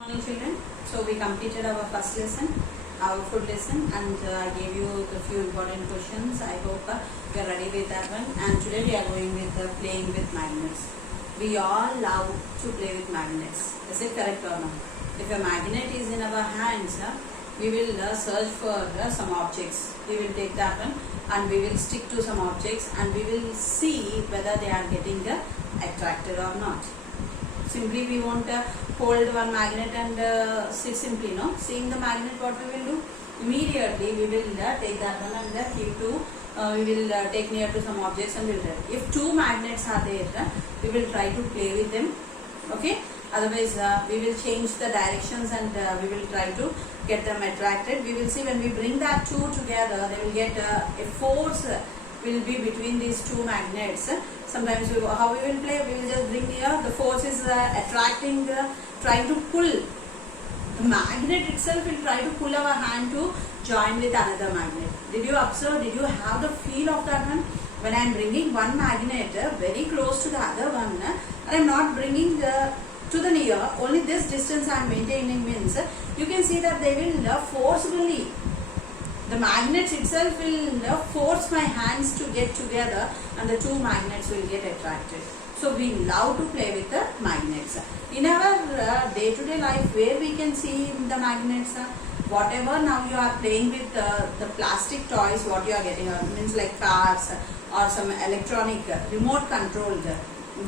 Morning children. So we completed our first lesson, our food lesson, and I gave you the few important questions. I hope you are ready with that one. And today we are going with playing with magnets. We all love to play with magnets. Is it correct or not? If a magnet is in our hands, we will search for some objects. We will take that one and we will stick to some objects and we will see whether they are getting attracted or not. Simply we won't hold one magnet and sit simply, no. Seeing the magnet, what we will do? Immediately we will take that one and keep to, we will take near to some objects and will try. If two magnets are there, we will try to play with them, okay. Otherwise we will change the directions and we will try to get them attracted. We will see when we bring that two together, they will get a force will be between these two magnets. Sometimes how we will play, we will just bring here, the force is attracting, trying to pull. The magnet itself will try to pull our hand to join with another magnet. Did you observe, did you have the feel of that one? When I am bringing one magnet very close to the other one, and I am not bringing to the near, only this distance I am maintaining, means you can see that they will forcibly, the magnets itself will force my hands to get together and the two magnets will get attracted. So we love to play with the magnets. In our day-to-day life, where we can see the magnets, whatever now you are playing with the plastic toys, what you are getting, means like cars or some electronic remote controlled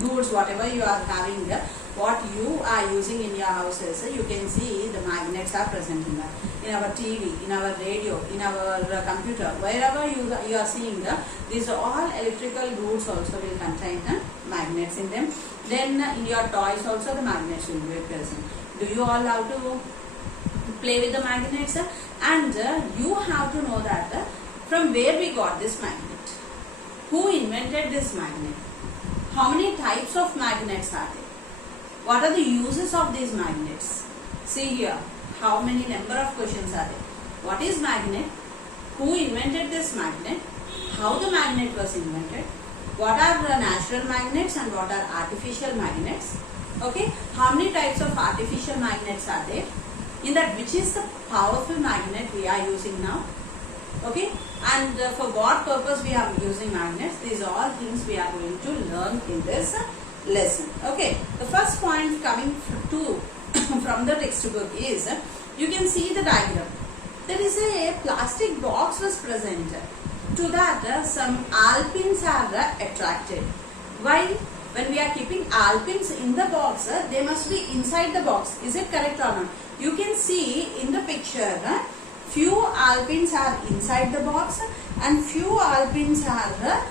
goods, whatever you are having, what you are using in your houses, you can see the magnets are present in our TV, in our radio, in our computer, wherever you are seeing, these are all electrical goods also will contain magnets in them. Then in your toys also the magnets will be present. Do you all love to play with the magnets? And you have to know that from where we got this magnet, who invented this magnet, how many types of magnets are there, what are the uses of these magnets. See here, how many number of questions are there. What is magnet? Who invented this magnet? How the magnet was invented? What are the natural magnets and what are artificial magnets? Okay, how many types of artificial magnets are there? In that, which is the powerful magnet we are using now? Okay, and for what purpose we are using magnets? These are all things we are going to learn in this lesson. Okay, the first point coming to from the textbook is, you can see the diagram. There is a plastic box was present. To that some alpins are attracted. While when we are keeping alpins in the box, they must be inside the box. Is it correct or not? You can see in the picture, few alpins are inside the box and few alpins are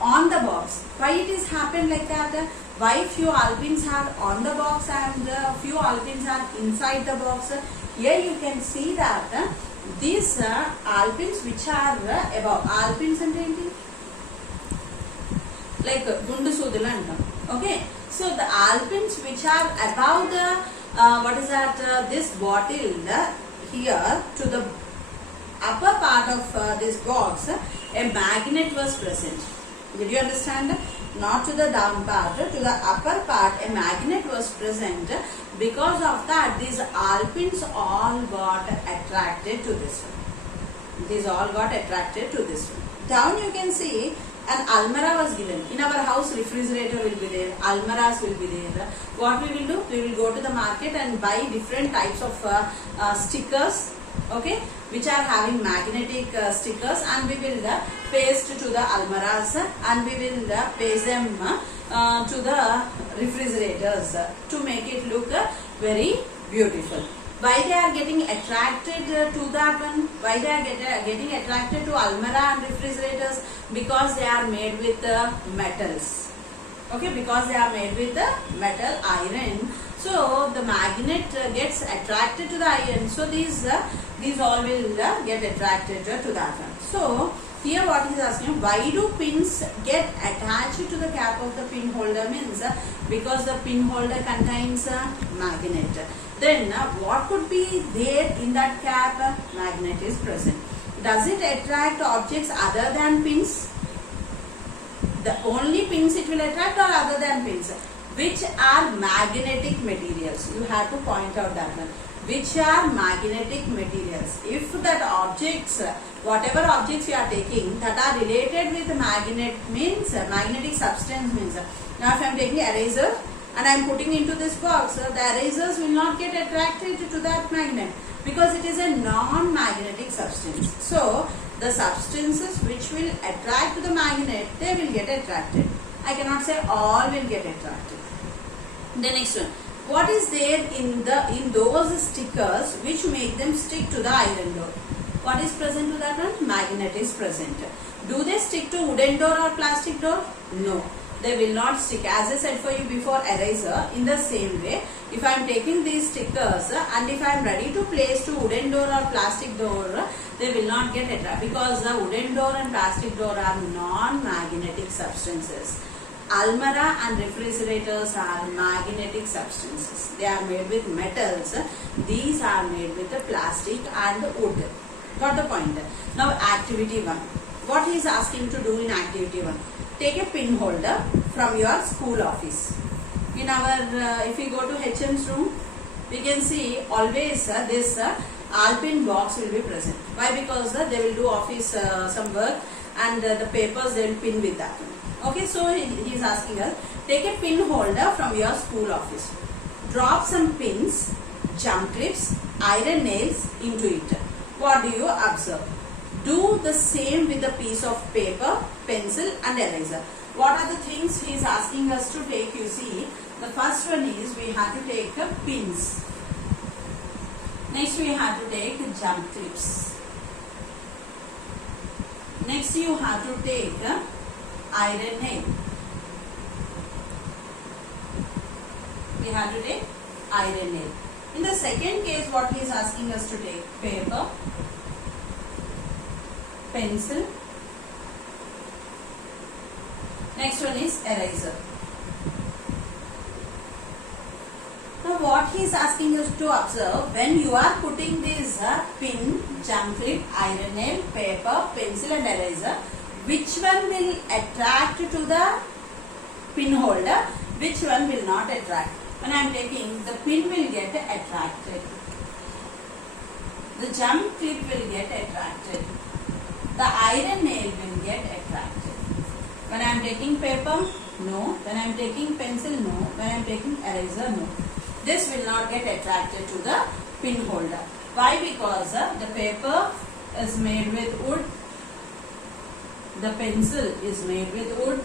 on the box. Why it is happened like that? Why few alpins are on the box and few alpins are inside the box? Here you can see that these alpins which are above, alpins and anything like gundu sudula antam. Okay, so the alpins which are above the what is that, this bottle, here to the upper part of this box, a magnet was present. Did you understand? Not to the down part, to the upper part, a magnet was present. Because of that, these alpins all got attracted to this one. These all got attracted to this one. Down you can see an almirah was given. In our house, refrigerator will be there, almirahs will be there. What we will do? We will go to the market and buy different types of stickers, okay, which are having magnetic stickers, and we will paste to the almirahs and we will paste them to the refrigerators to make it look very beautiful. Why they are getting attracted to that one? Why they are getting attracted to almirah and refrigerators? Because they are made with metals. Okay, because they are made with the metal iron. So the magnet gets attracted to the iron. So these all will get attracted to that one. So here what he is asking, why do pins get attached to the cap of the pin holder? Means because the pin holder contains a magnet. Then what could be there in that cap? Magnet is present. Does it attract objects other than pins? The only pins it will attract or other than pins? which are magnetic materials. You have to point out that one. Which are magnetic materials. If that objects, whatever objects you are taking that are related with magnet means magnetic substance means. Now if I am taking eraser and I am putting into this box, the erasers will not get attracted to that magnet because it is a non-magnetic substance. So the substances which will attract to the magnet, they will get attracted. I cannot say all will get attracted. The next one. What is there in those stickers which make them stick to the iron door? What is present to that one? Magnet is present. Do they stick to wooden door or plastic door? No. They will not stick. As I said for you before, eraser, in the same way, if I am taking these stickers and if I am ready to place to wooden door or plastic door, they will not get attracted because the wooden door and plastic door are non-magnetic substances. Almirah and refrigerators are magnetic substances. They are made with metals. These are made with the plastic and wood. Got the point? Now activity 1. What he is asking to do in activity 1? Take a pin holder from your school office. In our, if we go to HM's room, we can see always this Alpin box will be present. Why? Because they will do office some work and the papers they will pin with that one. Okay, so he is asking us, take a pin holder from your school office. Drop some pins, jump clips, iron nails into it. What do you observe? Do the same with a piece of paper, pencil and eraser. What are the things he is asking us to take? You see, the first one is we have to take pins. Next we have to take jump clips. Next you have to take iron nail. We have to take iron nail. In the second case, what he is asking us to take? Paper, pencil. Next one is eraser. Now what he is asking us to observe, when you are putting this pin, jump clip, iron nail, paper, pencil and eraser, which one will attract to the pin holder, which one will not attract? When I am taking, the pin will get attracted. The jump clip will get attracted. The iron nail will get attracted. When I am taking paper, no. When I am taking pencil, no. When I am taking eraser, no. This will not get attracted to the pin holder. Why? Because the paper is made with wood. The pencil is made with wood.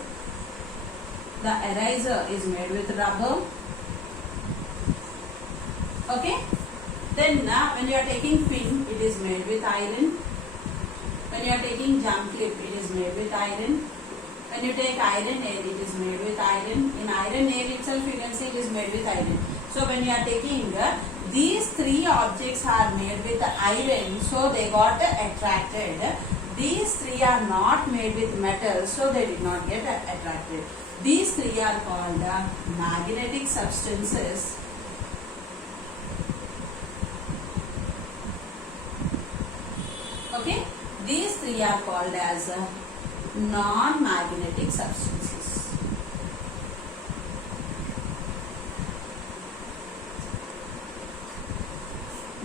The eraser is made with rubber. Okay. Then when you are taking pin, it is made with iron. When you are taking jump clip, it is made with iron. When you take iron nail, it is made with iron. In iron nail itself, you can see it is made with iron. So when you are taking these three objects are made with iron, so they got attracted. These three are not made with metal, so they did not get attracted. These three are called magnetic substances. Okay, these three are called as non-magnetic substances.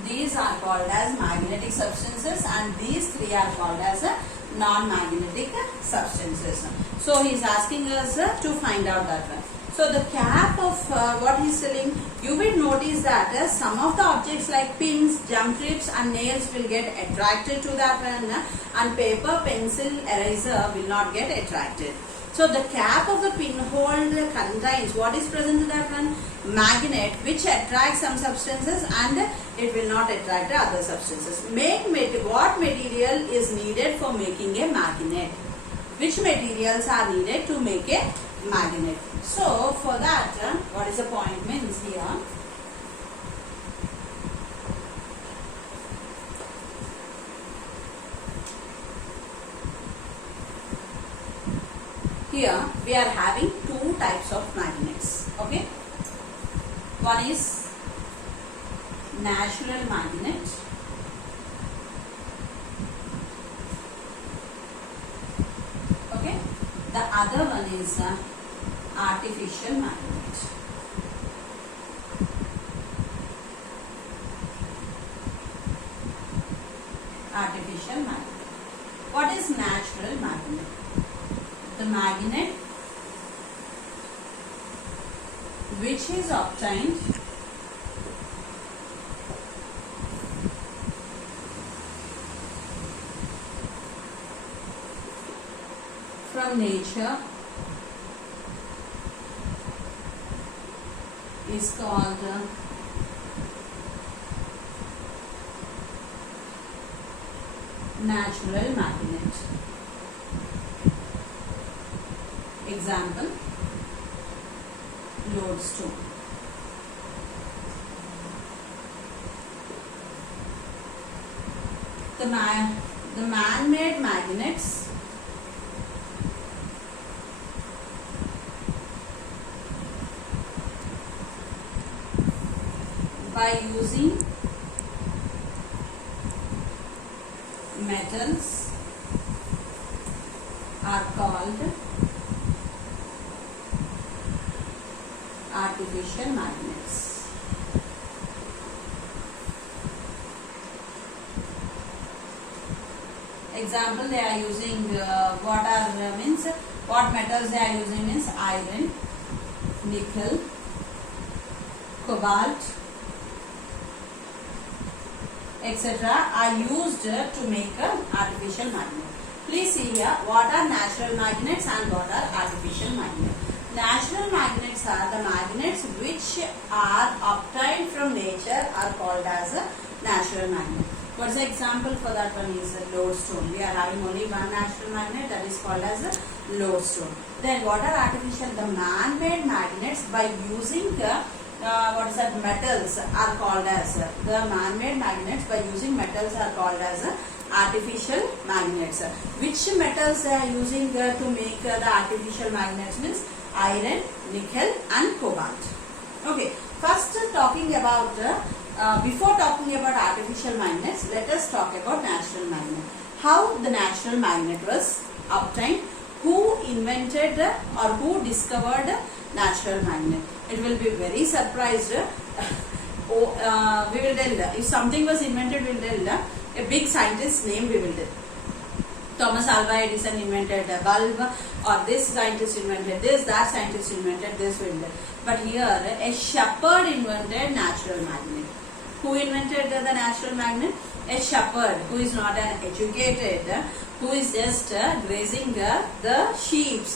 These are called as magnetic substances and these three are called as non-magnetic substances. So he is asking us to find out that one. So the cap of what he is telling, you will notice that some of the objects like pins, jump clips and nails will get attracted to that one and paper, pencil, eraser will not get attracted. So the cap of the pinhole contains what is present to that one? Magnet which attracts some substances and it will not attract other substances. What material is needed for making a magnet? Which materials are needed to make a magnet? So for that, what is the point means here? Here we are having two types of magnets. Okay, one is natural magnet. Okay, the other one is artificial magnet. artificial magnet. What is natural magnet? The magnet which is obtained from nature is called natural magnet. Example, lodestone. The man-made magnets by using metals are called artificial magnets. Example, they are using what metals they are using means iron, nickel, cobalt, etc. are used to make an artificial magnet. Please see here what are natural magnets and what are artificial magnets. Natural magnets are the magnets which are obtained from nature are called as a natural magnet. What's the example for that one is a lodestone. We are having only one natural magnet, that is called as a lodestone. Then what are artificial? The man-made magnets by using metals are called as the man-made magnets by using metals are called as artificial magnets. Which metals they are using to make the artificial magnets means iron, nickel and cobalt. Okay, first talking about before talking about artificial magnets, let us talk about natural magnet. How the natural magnet was obtained, who invented or who discovered natural magnet. It will be very surprised. We will tell if something was invented, we will tell a big scientist's name we will tell. Thomas Alva Edison invented a bulb, or this scientist invented this, that scientist invented this, we will tell. But here a shepherd invented natural magnet. Who invented the natural magnet? A shepherd who is not an educated, who is just grazing the sheep.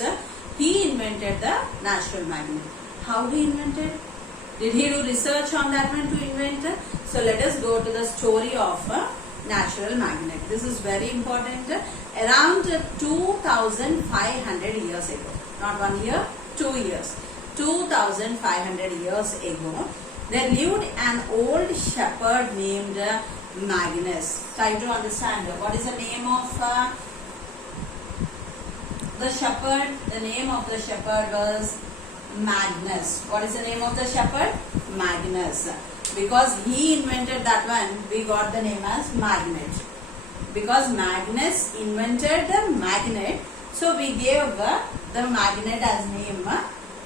He invented the natural magnet. How he invented? Did he do research on that one to invent? So let us go to the story of natural magnet. This is very important. Around 2500 years ago, not 1 year, 2 years, 2500 years ago, there lived an old shepherd named Magnus. Try to understand what is the name of the shepherd. The name of the shepherd was Magnus. What is the name of the shepherd? Magnus. Because he invented that one, we got the name as magnet. Because Magnus invented the magnet, so we gave the magnet as name.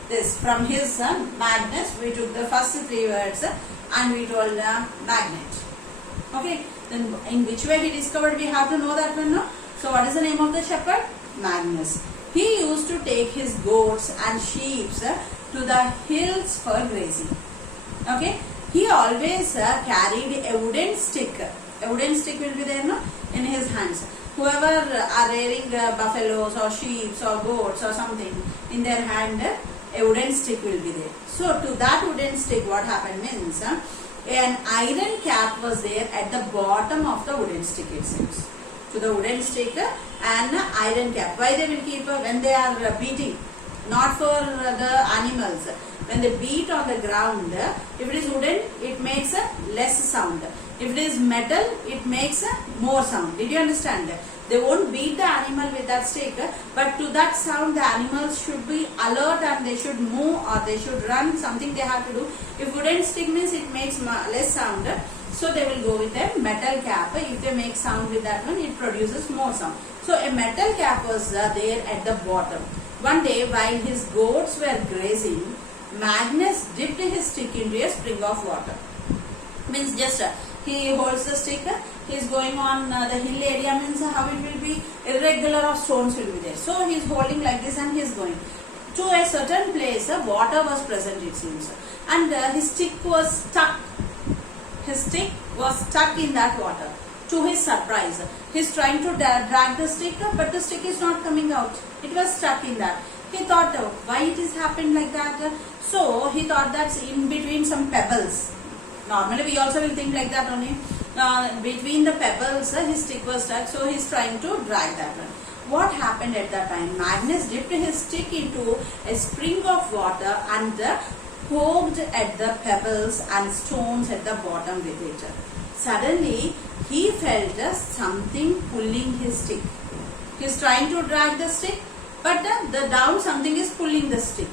This from his Magnus, we took the first 3 words and we told magnet. Okay, then in which way he discovered, we have to know that one, no? So what is the name of the shepherd? Magnus. He used to take his goats and sheep to the hills for grazing. Okay, he always carried a wooden stick. A wooden stick will be there, no, in his hands. Whoever are rearing buffaloes or sheep or goats or something, in their hand a wooden stick will be there. So to that wooden stick, what happened means an iron cap was there at the bottom of the wooden stick, it seems. To the wooden stick and iron cap. Why they will keep when they are beating? Not for the animals. When they beat on the ground, if it is wooden, it makes a less sound. If it is metal, it makes a more sound. Did you understand? They won't beat the animal with that stick, but to that sound the animals should be alert and they should move or they should run, something they have to do. If wooden stick means it makes less sound, so they will go with a metal cap. If they make sound with that one, it produces more sound. So a metal cap was there at the bottom. One day while his goats were grazing, Magnus dipped his stick into a spring of water. Means just he holds the stick, he is going on the hill area, means how it will be irregular of stones will be there. So he is holding like this and he is going to a certain place. Water was present, it seems, and his stick was stuck. His stick was stuck in that water. To his surprise, he is trying to drag the stick, but the stick is not coming out. It was stuck in that. He thought, why it is happened like that? So he thought that's in between some pebbles. Normally we also will think like that only. Between the pebbles, his stick was stuck, so he is trying to drag that one. What happened at that time? Magnus dipped his stick into a spring of water and poked at the pebbles and stones at the bottom with it. Suddenly, he felt something pulling his stick. He is trying to drag the stick, but the down something is pulling the stick.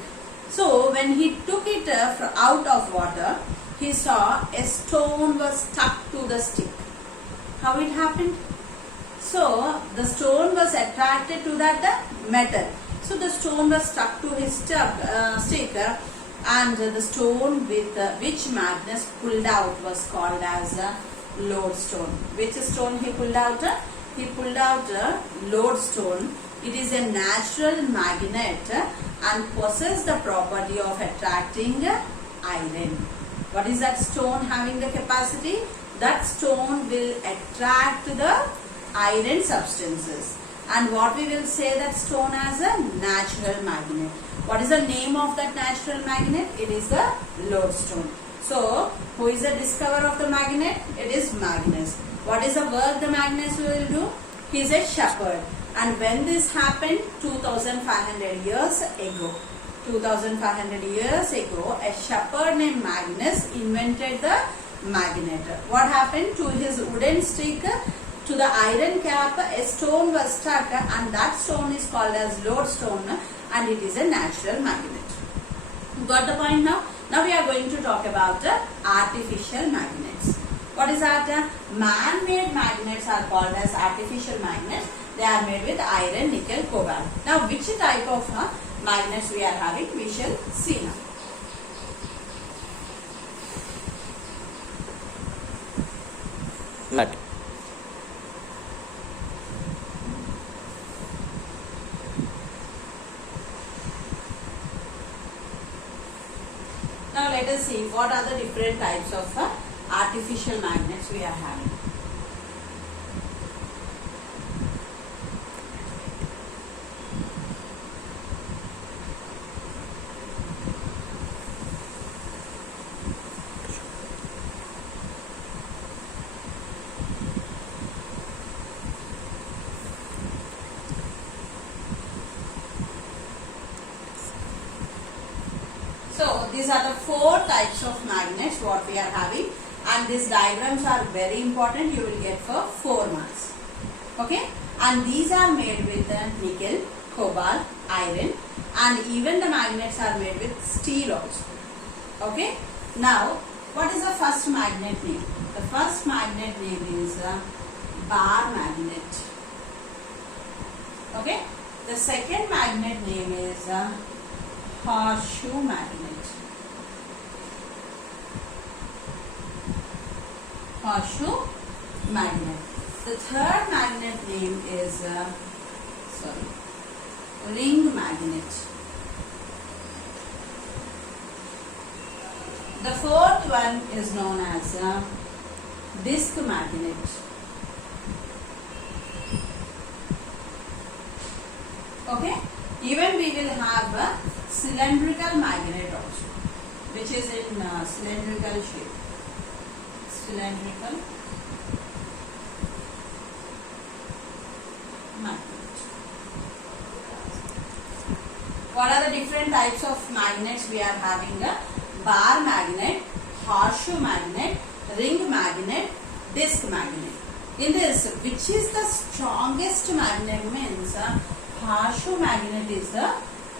So when he took it out of water, he saw a stone was stuck to the stick. How it happened? So the stone was attracted to that metal. So the stone was stuck to his stick, and the stone with which Magnus pulled out was called as a lodestone. Which stone he pulled out? He pulled out a lodestone. It is a natural magnet and possesses the property of attracting iron. What is that stone having the capacity? That stone will attract the iron substances. And what we will say that stone as a natural magnet. What is the name of that natural magnet? It is the lodestone. So, who is the discoverer of the magnet? It is Magnus. What is the work the Magnus will do? He is a shepherd. And when this happened? 2500 years ago. 2500 years ago, a shepherd named Magnus invented the magnet. What happened to his wooden stick? To the iron cap, a stone was stuck, and that stone is called as lodestone, and it is a natural magnet. Got the point now? Now we are going to talk about artificial magnets. What is that? Man-made magnets are called as artificial magnets. They are made with iron, nickel, cobalt. Now which type of magnets we are having? We shall see now. Nut. Now let us see what are the different types of artificial magnets we are having. So these are the 4 types of magnets what we are having, and these diagrams are very important. You will get for 4 marks. Okay, and these are made with nickel, cobalt, iron, and even the magnets are made with steel also. Okay, now what is the first magnet name? The first magnet name is bar magnet. Okay, the second magnet name is horseshoe magnet. Horseshoe magnet. The third magnet name is ring magnet. The fourth one is known as disc magnet. Okay. Even we will have a cylindrical magnet also, which is in cylindrical shape. Cylindrical magnet. What are the different types of magnets we are having? A bar magnet, horseshoe magnet, ring magnet, disc magnet. In this, which is the strongest magnet? Means horseshoe magnet is the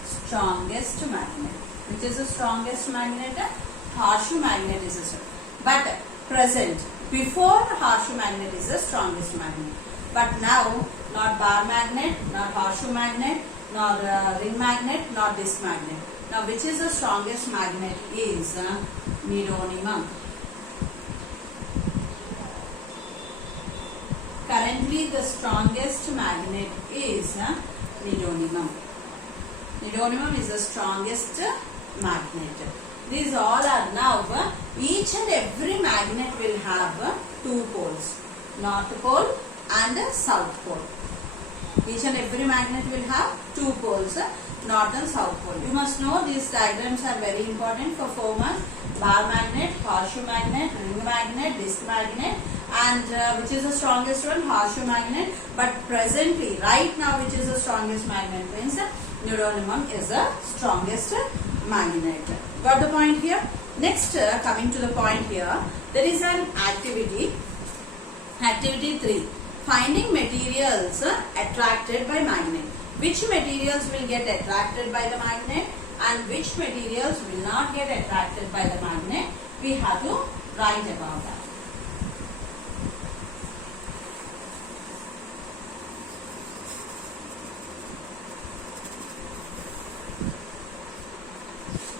strongest magnet. Which is the strongest magnet? Horseshoe magnet is the strongest. But present, before horseshoe magnet is the strongest magnet. But now, not bar magnet, not horseshoe magnet, nor ring magnet, nor disc magnet. Now, which is the strongest magnet is neodymium. Currently, the strongest magnet is neodymium. Neodymium is the strongest magnet. These all are now, each and every magnet will have two poles, north pole and south pole. Each and every magnet will have two poles, north and south pole. You must know these diagrams are very important for 4 marks. Bar magnet, horseshoe magnet, ring magnet, disc magnet, and which is the strongest one? Horseshoe magnet. But presently, right now, which is the strongest magnet means neodymium is the strongest magnet. Got the point here? Next, coming to the point here, there is an activity. Activity 3. Finding materials attracted by magnet. Which materials will get attracted by the magnet and which materials will not get attracted by the magnet? We have to write about that.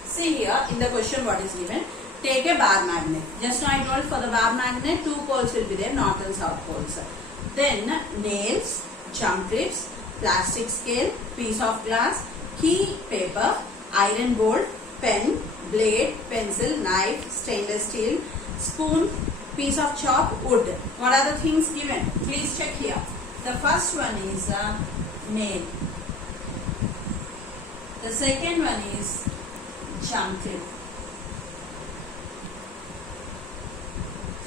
See here in the question what is given. Take a bar magnet. Just now I told for the bar magnet 2 poles will be there, north and south poles. Then nails, jump clips, plastic scale, piece of glass, key, paper, iron bolt, pen, blade, pencil, knife, stainless steel, spoon, piece of chalk, wood. What are the things given? Please check here. The first one is nail. The second one is jump clip.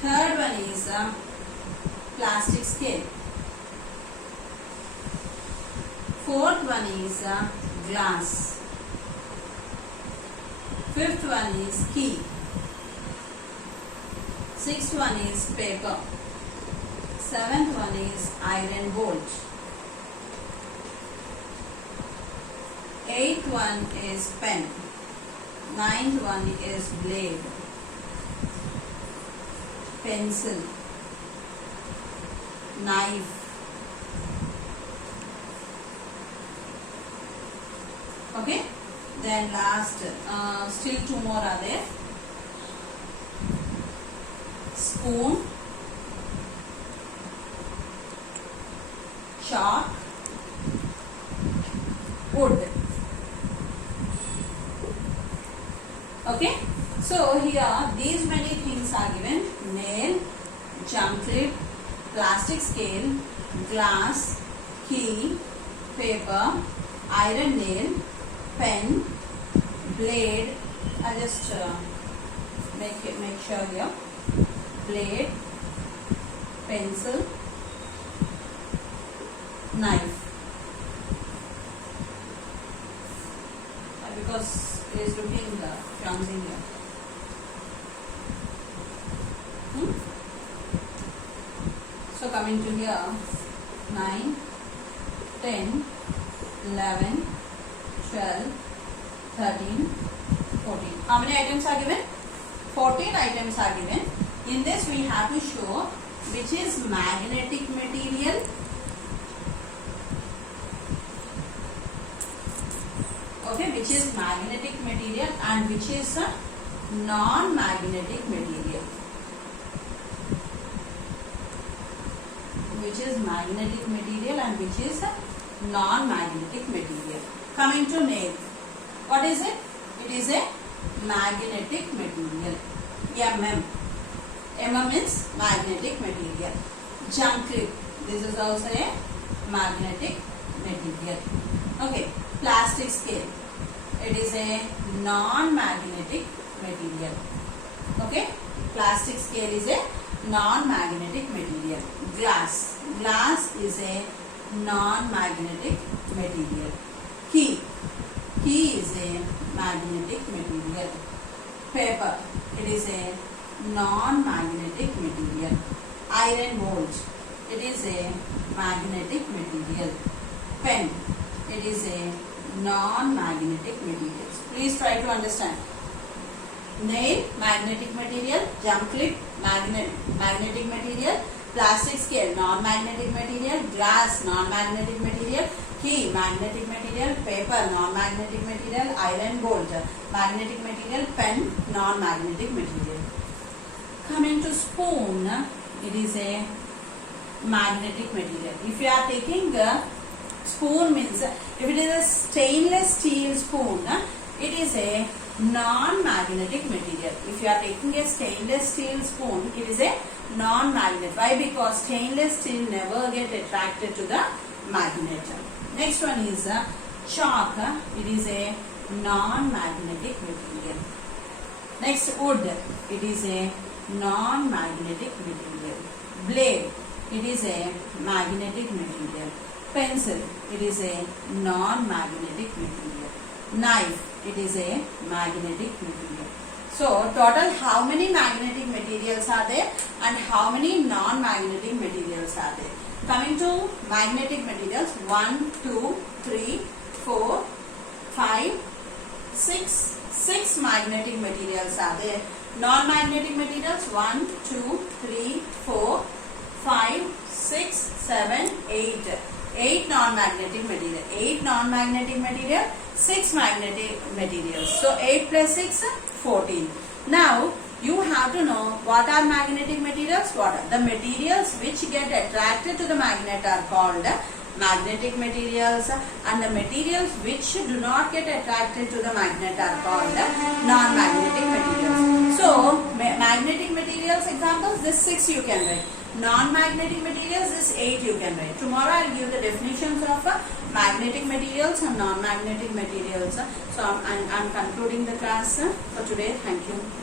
Third one is plastic scale. Fourth one is glass. Fifth one is key. Sixth one is paper. Seventh one is iron bolt. Eighth one is pen. Ninth one is blade. Pencil. Knife. Okay. Then last, still 2 more are there. Spoon, chalk, wood. Okay. So here these many things are given: nail, jump clip, plastic scale, glass, key, paper, iron nail, pen, blade. I'll just make sure here. Blade, pencil, knife. Because it is looking clumsy here. So coming to here, 9, 10, 11, 12, 13, 14. How many items are given? 14 items are given. In this we have to show which is magnetic material, okay, which is magnetic material and which is a non-magnetic material. Which is magnetic material and which is a non-magnetic material. Coming to nail. What is it? It is a magnetic material. MM. MM means magnetic material. Jump clip. This is also a magnetic material. Okay. Plastic scale. It is a non-magnetic material. Okay. Plastic scale is a non-magnetic material. Glass. Glass is a non-magnetic material. Key. Key is a magnetic material. Paper. It is a non-magnetic material. Iron bolt. It is a magnetic material. Pen. It is a non-magnetic material. Please try to understand. Nail, magnetic material. Jump clip, magnetic material. Plastic scale, non-magnetic material. Glass, non-magnetic material. Key, magnetic material. Paper, non-magnetic material. Iron bolt, magnetic material. Pen, non-magnetic material. Coming to spoon, it is a magnetic material. If you are taking a spoon, means if it is a stainless steel spoon, it is a non-magnetic material. If you are taking a stainless steel spoon, it is a non-magnet. Why? Because stainless steel never get attracted to the magnet. Next one is chalk. It is a non-magnetic material. Next, wood. It is a non-magnetic material. Blade. It is a magnetic material. Pencil. It is a non-magnetic material. Knife. It is a magnetic material. So, total how many magnetic materials are there and how many non-magnetic materials are there? Coming to magnetic materials, 1, 2, 3, 4, 5, 6. 6 magnetic materials are there. Non-magnetic materials, 1, 2, 3, 4, 5, 6, 7, 8. 8 non-magnetic material. 8 non-magnetic material, 6 magnetic materials. So 8 plus 6, 14. Now you have to know what are magnetic materials. What are the materials which get attracted to the magnet are called magnetic materials, and the materials which do not get attracted to the magnet are called non-magnetic materials. So magnetic materials examples, this 6 you can write. Non-magnetic materials, this 8 you can write. Tomorrow I will give the definitions of magnetic materials and non-magnetic materials. So I am concluding the class for today. Thank you.